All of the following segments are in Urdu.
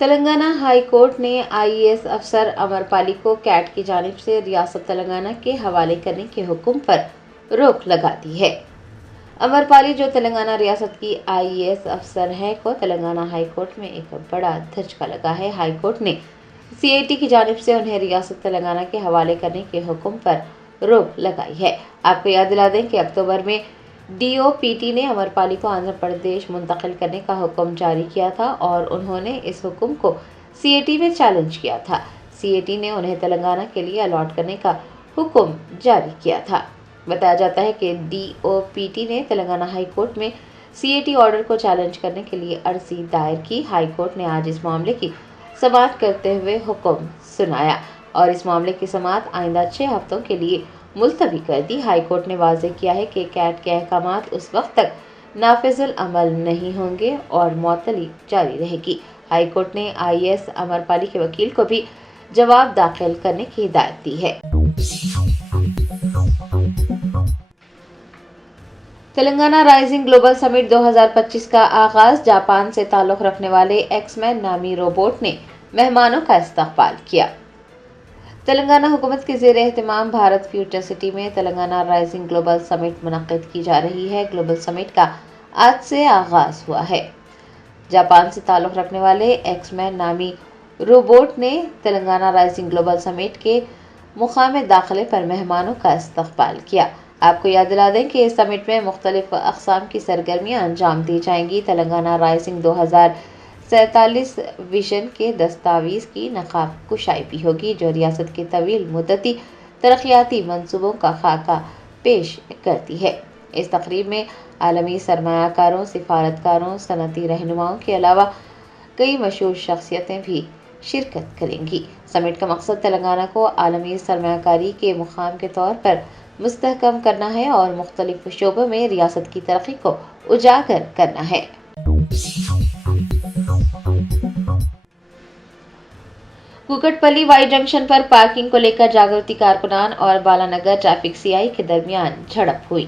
تلنگانہ ہائی کورٹ نے IAS افسر امرپالی کو کیٹ کی جانب سے ریاست تلنگانہ کے حوالے کرنے کے حکم پر روک لگا دی ہے۔ امرپالی جو تلنگانہ ریاست کی IAS افسر ہے کو تلنگانہ ہائی کورٹ میں ایک بڑا دھچکا لگا ہے۔ ہائی کورٹ نے CIT کی جانب سے انہیں ریاست تلنگانہ کے حوالے کرنے کے حکم پر روک لگائی ہے۔ آپ کو یاد دلا دیں کہ اکتوبر میں DOPT نے امرپالی کو آندھرا پردیش منتقل کرنے کا حکم جاری کیا تھا اور انہوں نے اس حکم کو CIT میں چیلنج کیا تھا۔ CIT نے انہیں تلنگانہ کے لیے الاٹ کرنے کا حکم جاری کیا تھا۔ بتایا جاتا ہے کہ DOPT نے تلنگانہ ہائی کورٹ میں CIT آرڈر کو چیلنج کرنے کے لیے عرضی دائر کی۔ ہائی کورٹ نے آج اس معاملے کی سماعت کرتے ہوئے حکم سنایا اور اس معاملے کی سماعت آئندہ 6 ہفتوں کے لیے ملتوی کر دی۔ ہائی کورٹ نے واضح کیا ہے کہ کیٹ کے احکامات اس وقت تک نافذ العمل نہیں ہوں گے اور معطلی جاری رہے گی۔ ہائی کورٹ نے IAS امرپالی کے وکیل کو بھی جواب داخل کرنے کی ہدایت دی ہے۔ تلنگانہ رائزنگ گلوبل سمٹ 2025 کا آغاز۔ جاپان سے تعلق رکھنے والے ایکس مین نامی روبوٹ نے مہمانوں کا استقبال کیا۔ تلنگانہ حکومت کے زیر اہتمام بھارت فیوچر سٹی میں تلنگانہ رائزنگ گلوبل سمٹ منعقد کی جا رہی ہے۔ گلوبل سمٹ کا آج سے آغاز ہوا ہے۔ جاپان سے تعلق رکھنے والے ایکس مین نامی روبوٹ نے تلنگانہ رائزنگ گلوبل سمٹ کے مقام داخلے پر مہمانوں کا استقبال کیا۔ آپ کو یاد دلا دیں کہ اس سمٹ میں مختلف اقسام کی سرگرمیاں انجام دی جائیں گی۔ تلنگانہ رائزنگ 2047 ویژن کے دستاویز کی نقاب کشائی بھی ہوگی، جو ریاست کے طویل مدتی ترقیاتی منصوبوں کا خاکہ پیش کرتی ہے۔ اس تقریب میں عالمی سرمایہ کاروں، سفارتکاروں، صنعتی رہنماؤں کے علاوہ کئی مشہور شخصیتیں بھی شرکت کریں گی۔ سمٹ کا مقصد تلنگانہ کو عالمی سرمایہ کاری کے مقام کے طور پر مستحکم کرنا ہے اور مختلف شعبوں میں ریاست کی ترقی کو اجاگر کرنا ہے۔ کوکٹ پلی وائی جنکشن پر پارکنگ کو لے کر جاگرتی کارکنان اور بالانگر ٹریفک CI کے درمیان جھڑپ ہوئی۔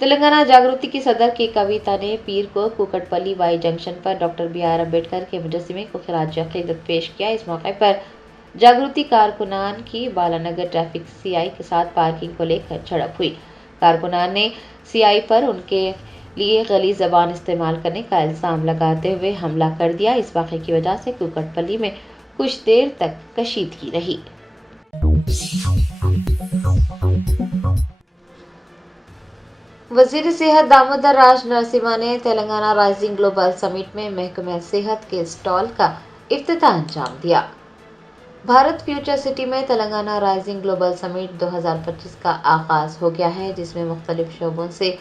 تلنگانہ جاگرتی کی صدر کے کویتا نے پیر کو کوکٹ پلی وائی جنکشن پر ڈاکٹر BR امبیڈکر کے مجسمے کو خراج عقیدت پیش کیا۔ اس موقع پر جاگرتی کارکنان کی بالانگر ٹریفک CI کے ساتھ پارکنگ کو لے کر جھڑپ ہوئی۔ کارکنان نے CI پر ان کے لیے غلیظ زبان استعمال کرنے کا الزام لگاتے ہوئے حملہ کر دیا۔ اس واقعے کی وجہ سے کوکٹ پلی میں کچھ دیر تک کشیدگی رہی۔ وزیر صحت دامودر راج نرسمہا نے تلنگانہ رائزنگ گلوبل سمٹ میں محکمہ صحت کے اسٹال کا افتتاح انجام دیا۔ بھارت فیوچر سٹی میں تلنگانہ رائزنگ گلوبل سمٹ 2025 کا آغاز ہو گیا ہے، جس میں مختلف شعبوں سے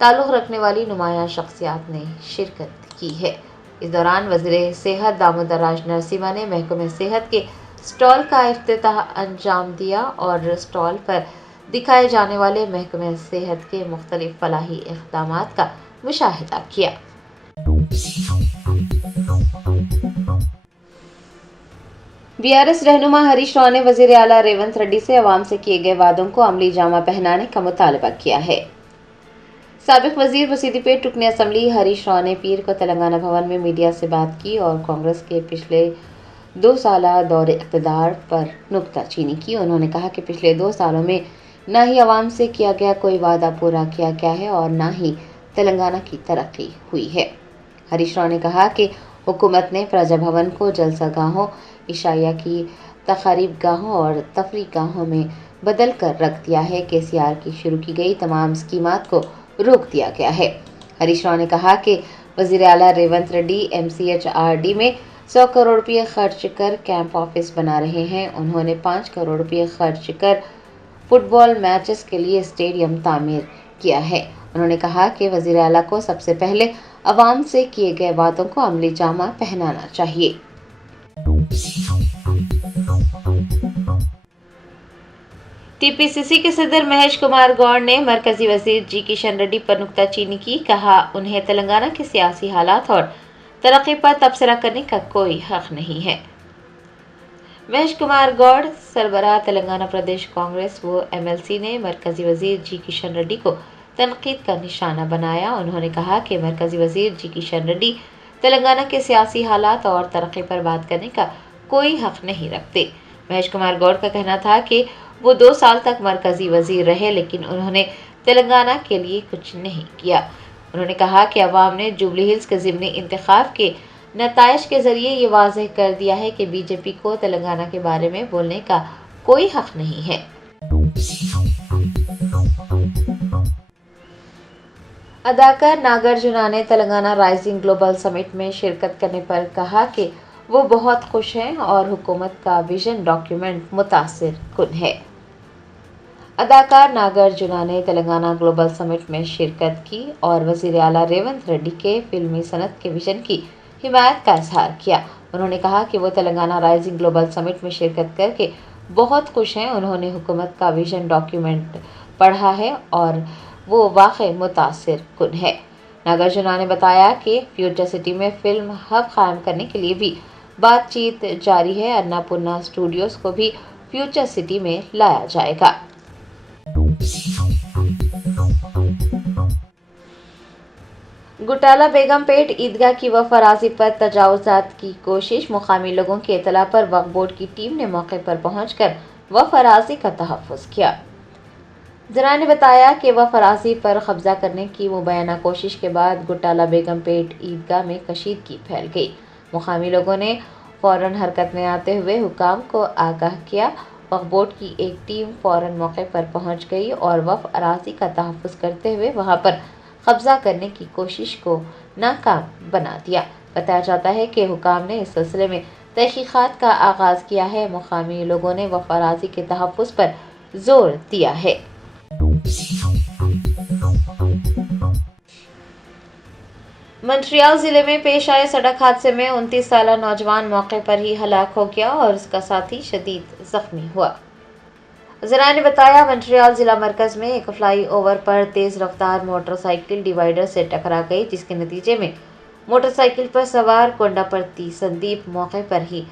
تعلق رکھنے والی نمایاں شخصیات نے شرکت کی ہے۔ اس دوران وزیر صحت دامودر راج نرسمہا نے محکمہ صحت کے اسٹال کا افتتاح انجام دیا اور اسٹال پر دکھائے جانے والے محکمہ صحت کے مختلف فلاحی اقدامات کا مشاہدہ کیا۔ BRS رہنما ہریش راؤ نے وزیر اعلیٰ ریونت ریڈی سے عوام سے کیے گئے وعدوں کو عملی جامہ پہنانے کا مطالبہ کیا ہے۔ سابق وزیر وسیدی پیٹ رکن اسمبلی ہریش راؤ نے پیر کو تلنگانہ بھون میں میڈیا سے بات کی اور کانگریس کے پچھلے 2 سالہ دور اقتدار پر نکتہ چینی کی۔ انہوں نے کہا کہ پچھلے 2 سالوں میں نہ ہی عوام سے کیا گیا کوئی وعدہ پورا کیا گیا ہے اور نہ ہی تلنگانہ کی ترقی ہوئی ہے۔ ہریش راؤ نے کہا کہ حکومت نے پرجا بھون کو جلسہ گاہوں، عشائیہ کی تقریب گاہوں اور تفریح گاہوں میں بدل کر رکھ دیا ہے۔ KCR کی شروع کی گئی تمام اسکیمات کو روک دیا گیا ہے۔ ہریش راؤ نے کہا کہ وزیر اعلیٰ ریونت ریڈی MCHRD میں 100 کروڑ روپے خرچ کر کیمپ آفس بنا رہے ہیں۔ انہوں نے 5 کروڑ روپے خرچ کر فٹ بال میچز کے لیے اسٹیڈیم تعمیر کیا ہے۔ انہوں نے کہا کہ وزیر اعلیٰ کو سب سے پہلے عوام سے کیے گئے وعدوں کو عملی جامہ پہنانا چاہیے۔ TPCC کے صدر مہیش کمار گوڑ نے مرکزی وزیر G کشن ریڈی پر نکتہ چینی کی۔ کہا انہیں تلنگانہ کے سیاسی حالات اور ترقی پر تبصرہ کرنے کا کوئی حق نہیں ہے۔ مہیش کمار گوڑ سربراہ تلنگانہ پردیش کانگریس و MLC نے مرکزی وزیر G کشن ریڈی کو تنقید کا نشانہ بنایا۔ انہوں نے کہا کہ مرکزی وزیر G کشن ریڈی تلنگانہ کے سیاسی حالات اور ترقی پر بات کرنے کا کوئی حق نہیں رکھتے۔ مہیش کمار گوڑ کا کہنا تھا کہ وہ 2 سال تک مرکزی وزیر رہے لیکن انہوں نے تلنگانہ کے لیے کچھ نہیں کیا۔ انہوں نے کہا کہ عوام نے جوبلی ہلز کے ضمنی انتخاب کے نتائج کے ذریعے یہ واضح کر دیا ہے کہ بی جے پی کو تلنگانہ کے بارے میں بولنے کا کوئی حق نہیں ہے۔ اداکار ناگارجنا نے تلنگانہ رائزنگ گلوبل سمٹ میں شرکت کرنے پر کہا کہ وہ بہت خوش ہیں اور حکومت کا ویژن ڈاکیومنٹ متاثر کن ہے۔ اداکار ناگارجنا نے تلنگانہ گلوبل سمٹ میں شرکت کی اور وزیر اعلیٰ ریونت ریڈی کے فلمی صنعت کے ویژن کی حمایت کا اظہار کیا۔ انہوں نے کہا کہ وہ تلنگانہ رائزنگ گلوبل سمٹ میں شرکت کر کے بہت خوش ہیں۔ انہوں نے حکومت کا ویژن ڈاکیومنٹ پڑھا ہے اور وہ واقعی متاثر کن ہے۔ ناگارجنا نے بتایا کہ فیوچر سٹی میں فلم ہب قائم کرنے کے لیے بھی بات چیت جاری ہے۔ اناپورنا اسٹوڈیوز کو بھی فیوچر سٹی میں لایا جائے گا۔ گٹالہ بیگم پیٹ عیدگاہ کی وقف اراضی پر تجاوزات کی کوشش۔ مقامی لوگوں کی اطلاع پر وقف بورڈ کی ٹیم نے موقع پر پہنچ کر وقف اراضی کا تحفظ کیا۔ ذرائع نے بتایا کہ وقف اراضی پر قبضہ کرنے کی مبینہ کوشش کے بعد گٹالہ بیگم پیٹ عیدگاہ میں کشیدگی پھیل گئی۔ مقامی لوگوں نے فوراً حرکت میں آتے ہوئے حکام کو آگاہ کیا۔ وقف بورڈ کی ایک ٹیم فوراً موقع پر پہنچ گئی اور وقف اراضی کا تحفظ کرتے ہوئے وہاں پر قبضہ کرنے کی کوشش کو ناکام بنا دیا۔ بتایا جاتا ہے کہ حکام نے اس سلسلے میں تحقیقات کا آغاز کیا ہے۔ مقامی لوگوں نے وقف اراضی کے تحفظ پر زور دیا ہے۔ منٹریال ضلع میں پیش آئے سڑک حادثے میں 29 سالہ نوجوان موقع پر ہی ہلاک ہو گیا اور اس کا ساتھی شدید زخمی ہوا۔ ذرائع نے بتایا منٹریال ضلع مرکز میں ایک فلائی اوور پر تیز رفتار موٹر سائیکل ڈیوائیڈر سے ٹکرا گئی، جس کے نتیجے میں موٹر سائیکل پر سوار کونڈاپرتی سندیپ موقع پر ہی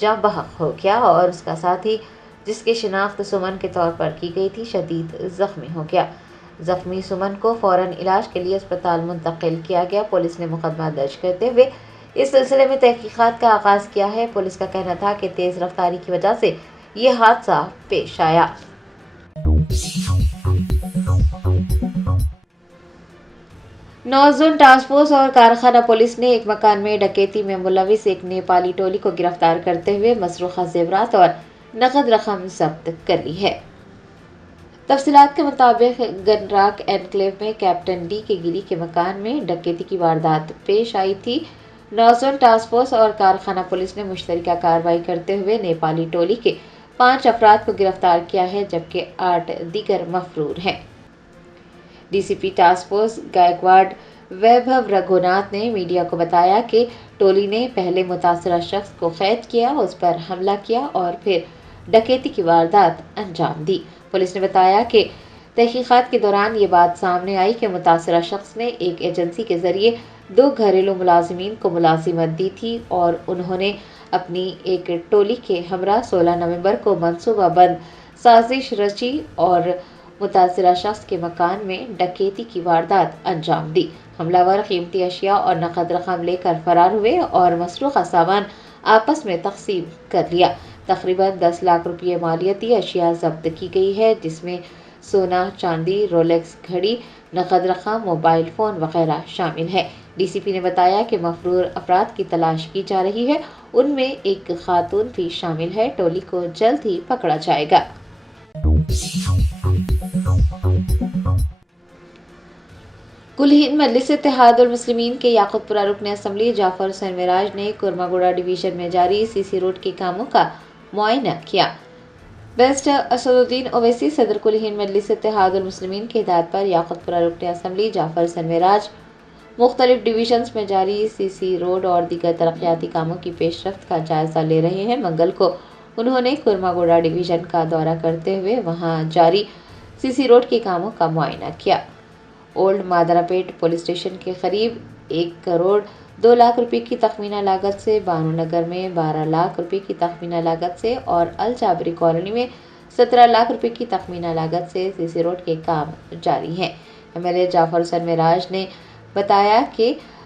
جاں بحق ہو گیا اور اس کا ساتھی، جس کی شناخت سمن کے طور پر کی گئی تھی، شدید زخمی ہو گیا۔ زخمی سمن کو فوراً علاج کے لیے اسپتال منتقل کیا گیا۔ پولیس نے مقدمہ درج کرتے ہوئے اس سلسلے میں تحقیقات کا آغاز کیا ہے۔ پولیس کا کہنا تھا کہ تیز رفتاری کی وجہ سے یہ حادثہ پیش آیا۔ نارتھ زون ٹاسک فورس اور کارخانہ پولیس نے ایک مکان میں ڈکیتی میں ملوث ایک نیپالی ٹولی کو گرفتار کرتے ہوئے مسروقہ زیورات اور نقد رقم ضبط کر لی ہے۔ تفصیلات کے مطابق گنراک انکلیو میں کیپٹن ڈی کے گیری کے مکان میں ڈکیتی کی واردات پیش آئی تھی۔ نارتھ زون ٹاسک فورس اور کارخانہ پولیس نے مشترکہ کارروائی کرتے ہوئے نیپالی ٹولی کے 5 افراد کو گرفتار کیا ہے، جبکہ 8 دیگر مفرور ہیں۔ ڈی سی پی ٹاسک فورس گائیکواڑ ویبھو رگھوناتھ نے میڈیا کو بتایا کہ ٹولی نے پہلے متاثرہ شخص کو قید کیا، اس پر حملہ کیا اور پھر ڈکیتی کی واردات انجام دی۔ پولیس نے بتایا کہ تحقیقات کے دوران یہ بات سامنے آئی کہ متاثرہ شخص نے ایک ایجنسی کے ذریعے 2 گھریلو ملازمین کو ملازمت دی تھی اور انہوں نے اپنی ایک ٹولی کے ہمراہ 16 نومبر کو منصوبہ بند سازش رچی اور متاثرہ شخص کے مکان میں ڈکیتی کی واردات انجام دی۔ حملہ ور قیمتی اشیاء اور نقد رقم لے کر فرار ہوئے اور مسروقہ سامان آپس میں تقسیم کر لیا۔ تقریباً 10 لاکھ روپے مالیتی اشیاء ضبط کی گئی ہے، جس میں سونا، چاندی، رولیکس گھڑی، نقد رقم، موبائل فون وغیرہ شامل ہے۔ ڈی سی پی نے بتایا کہ مفرور افراد کی تلاش کی جا رہی ہے، ان میں ایک خاتون بھی شامل ہے۔ ٹولی کو جلد ہی پکڑا جائے گا۔ کل ہند مجلس اتحاد المسلمین کے یاقوت پورہ رکن اسمبلی جعفر حسین معراج نے کرماگوڑا ڈویژن میں جاری سی سی روڈ کے کاموں کا معائنہ کیا۔ بیسٹ اسد الدین اویسی صدر کل ہند مجلس اتحاد المسلمین کی ہدایت پر یاقوت پورہ رکن اسمبلی جعفر حسین معراج مختلف ڈویژنز میں جاری سی سی روڈ اور دیگر ترقیاتی کاموں کی پیش رفت کا جائزہ لے رہے ہیں۔ منگل کو انہوں نے کرماگوڑا ڈویژن کا دورہ کرتے ہوئے وہاں جاری سی سی روڈ کے کاموں کا معائنہ کیا۔ اولڈ مادرا پیٹ پولیس اسٹیشن کے قریب 1 کروڑ 2 لاکھ روپے کی تخمینہ لاگت سے، بانو نگر میں 12 لاکھ روپے کی تخمینہ لاگت سے اور الجابری کالونی میں 17 لاکھ روپے کی تخمینہ لاگت سے سی سی روڈ کے کام جاری ہیں۔ ایم ایل اے جعفر حسین معراج نے بتایا کہ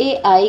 AI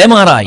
MRI,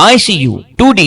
ICU, 2D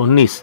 19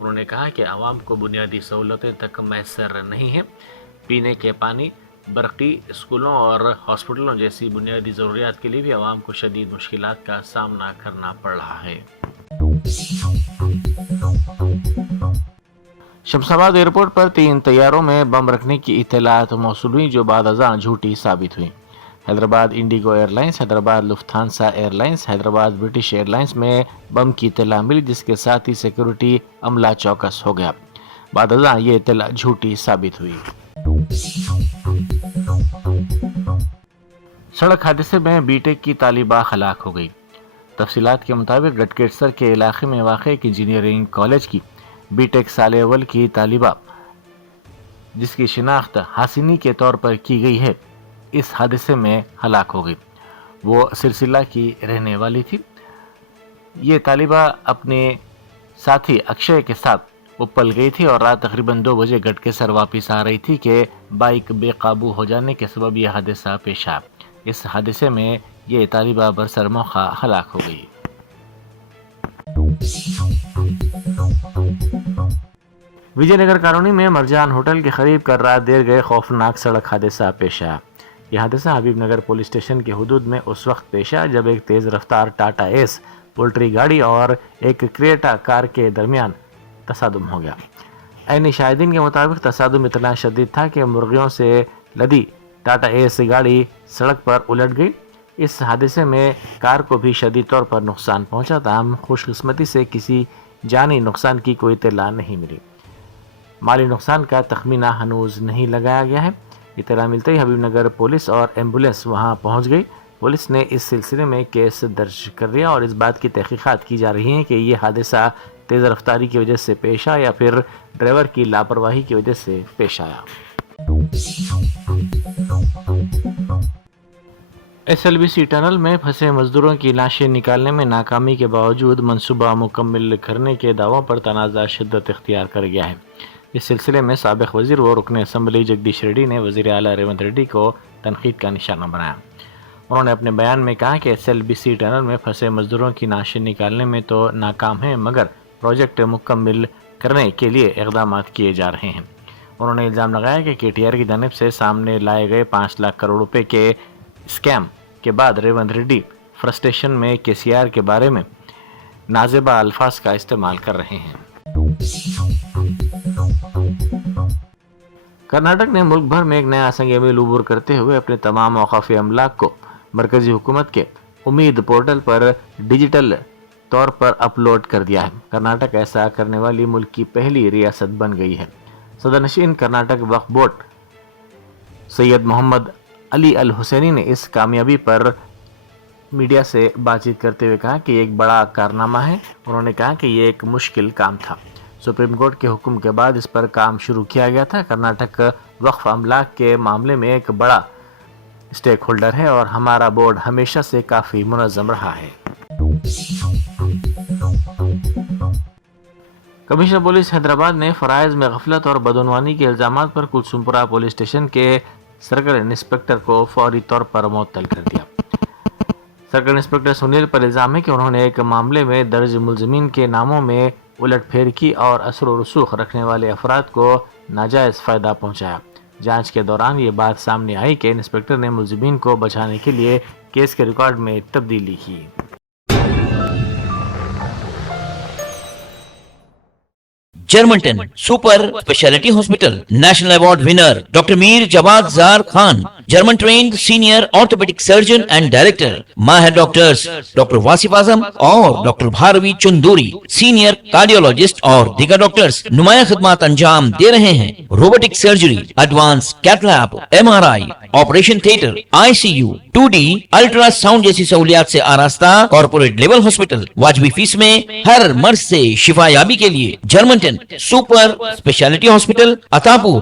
انہوں نے کہا کہ عوام کو بنیادی سہولتیں تک میسر نہیں ہیں. پینے کے پانی، برقی، اسکولوں اور ہاسپٹلوں جیسی بنیادی ضروریات کے لیے بھی عوام کو شدید مشکلات کا سامنا کرنا پڑ رہا ہے. شمس آباد ایئرپورٹ پر 3 طیاروں میں بم رکھنے کی اطلاعات موصول ہوئی جو بعد ازاں جھوٹی ثابت ہوئی. Hyderabad IndiGo airlines, Hyderabad Lufthansa airlines, Hyderabad British airlines میں بم کی اطلاع ملی جس کے ساتھ ہی سیکورٹی عملہ چوکس ہو گیا. بعد ازاں یہ اطلاع جھوٹی ثابت ہوئی. سڑک حادثے میں بی ٹیک کی طالبہ ہلاک ہو گئی. تفصیلات کے مطابق گٹکیسر کے علاقے میں واقع ایک انجینئرنگ کالج کی بی ٹیک سال اول کی طالبہ جس کی شناخت حسینی کے طور پر کی گئی ہے اس حادثے میں ہلاک ہو گئی. وہ سلسلہ کی رہنے والی تھی. یہ طالبہ اپنے ساتھی اکشے کے ساتھ اپل گئی تھی اور رات تقریباً 2 بجے گٹکیسر واپس آ رہی تھی کہ بائک بے قابو ہو جانے کے سبب یہ حادثہ پیش آیا. اس حادثے میں یہ طالبہ برسر موقع ہلاک ہو گئی. وجے نگر کالونی میں مرجان ہوٹل کے قریب کل رات دیر گئے خوفناک سڑک حادثہ پیش آیا. یہ حادثہ حبیب نگر پولیس اسٹیشن کے حدود میں اس وقت پیش آیا جب ایک تیز رفتار ٹاٹا ایس پولٹری گاڑی اور ایک کریٹا کار کے درمیان تصادم ہو گیا. عینی شاہدین کے مطابق تصادم اتنا شدید تھا کہ مرغیوں سے لدی ٹاٹا ایس گاڑی سڑک پر الٹ گئی. اس حادثے میں کار کو بھی شدید طور پر نقصان پہنچا. تاہم خوش قسمتی سے کسی جانی نقصان کی کوئی اطلاع نہیں ملی. مالی نقصان کا تخمینہ ہنوز نہیں لگایا گیا ہے. اطلاع ملتے ہی حبیب نگر پولیس اور ایمبولینس وہاں پہنچ گئی. پولیس نے اس سلسلے میں کیس درج کر لیا اور اس بات کی تحقیقات کی جا رہی ہیں کہ یہ حادثہ تیز رفتاری کی وجہ سے پیش آیا یا پھر ڈرائیور کی لاپرواہی کی وجہ سے پیش آیا. S L B C tunnel میں پھنسے مزدوروں کی لاشیں نکالنے میں ناکامی کے باوجود منصوبہ مکمل کرنے کے دعووں پر تنازع شدت اختیار کر گیا ہے. اس سلسلے میں سابق وزیر و رکن اسمبلی جگدیش ریڈی نے وزیر اعلیٰ ریونت ریڈی کو تنقید کا نشانہ بنایا. انہوں نے اپنے بیان میں کہا کہ S L B C tunnel میں پھنسے مزدوروں کی لاشیں نکالنے میں تو ناکام ہیں مگر پروجیکٹ مکمل کرنے کے لیے اقدامات کیے جا رہے ہیں. انہوں نے الزام لگایا کہ کے ٹی آر کی جانب سے سامنے لائے گئے 5 لاکھ کروڑ روپے کے اسکیم کے بعد ریونت ریڈی فرسٹریشن میں کے سی آر کے بارے میں نازیبہ الفاظ کا استعمال کر رہے ہیں. کرناٹک نے ملک بھر میں ایک نیا سنگ میل عبور کرتے ہوئے اپنے تمام اوقافی املاک کو مرکزی حکومت کے امید پورٹل پر ڈیجیٹل طور پر اپلوڈ کر دیا ہے. کرناٹک ایسا کرنے والی ملک کی پہلی ریاست بن گئی ہے. صدر نشین کرناٹک وقف بورڈ سید محمد علی الحسینی نے اس کامیابی پر میڈیا سے بات چیت کرتے ہوئے کہا کہ یہ ایک بڑا کارنامہ ہے. انہوں نے کہا کہ یہ ایک مشکل کام تھا. سپریم کورٹ کے حکم کے بعد اس پر کام شروع کیا گیا تھا. کرناٹک وقف املاک کے معاملے میں ایک بڑا اسٹیک ہولڈر ہے اور ہمارا بورڈ ہمیشہ سے کافی منظم رہا ہے. کمشنر پولیس حیدرآباد نے فرائض میں غفلت اور بدعنوانی کے الزامات پر کلسومپورہ پولیس اسٹیشن کے سرکل انسپکٹر کو فوری طور پر معطل کر دیا. سرکل انسپکٹر سنیل پر الزام ہے کہ انہوں نے ایک معاملے میں درج ملزمین کے ناموں میں الٹ پھیر کی اور اثر و رسوخ رکھنے والے افراد کو ناجائز فائدہ پہنچایا. جانچ کے دوران یہ بات سامنے آئی کہ انسپکٹر نے ملزمین کو بچانے کے لیے کیس کے ریکارڈ میں تبدیلی کی. جرمنٹن super speciality hospital national award winner doctor Mir Jawad Zar Khan German trained senior orthopedic surgeon and director ماہر ڈاکٹرز ڈاکٹر واصف اعظم اور doctor Bharavi Chanduri senior cardiologist اور دیگر ڈاکٹرز نمایاں خدمات انجام دے رہے ہیں. Robotic surgery, advance cath lab, M R I, operation theatre, I C U, 2D ultrasound جیسی سہولیات سے آراستہ کارپوریٹ لیول ہاسپٹل. واجبی فیس میں ہر مرض سے شفا یابی کے لیے جرمنٹن سپر اسپیشلٹی ہاسپٹل، عطاپور